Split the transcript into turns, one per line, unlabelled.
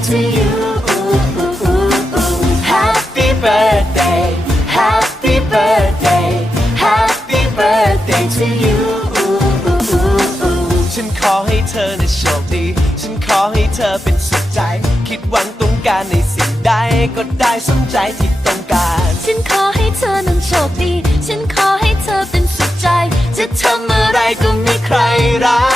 to you Happy birthday Happy birthday Happy birthday to you ฉันขอให้เธอนะโชคดี ฉันขอให้เธอเป็นสุขใจ คิดหวังต้องการในสิ่งใด ก็ได้สมใจที่ต้องการ
ฉันขอให้เธอนั้นโชคดี ฉันขอให้เธอเป็นสุขใจ จะทำอะไร
อะไรก็มีใครรัก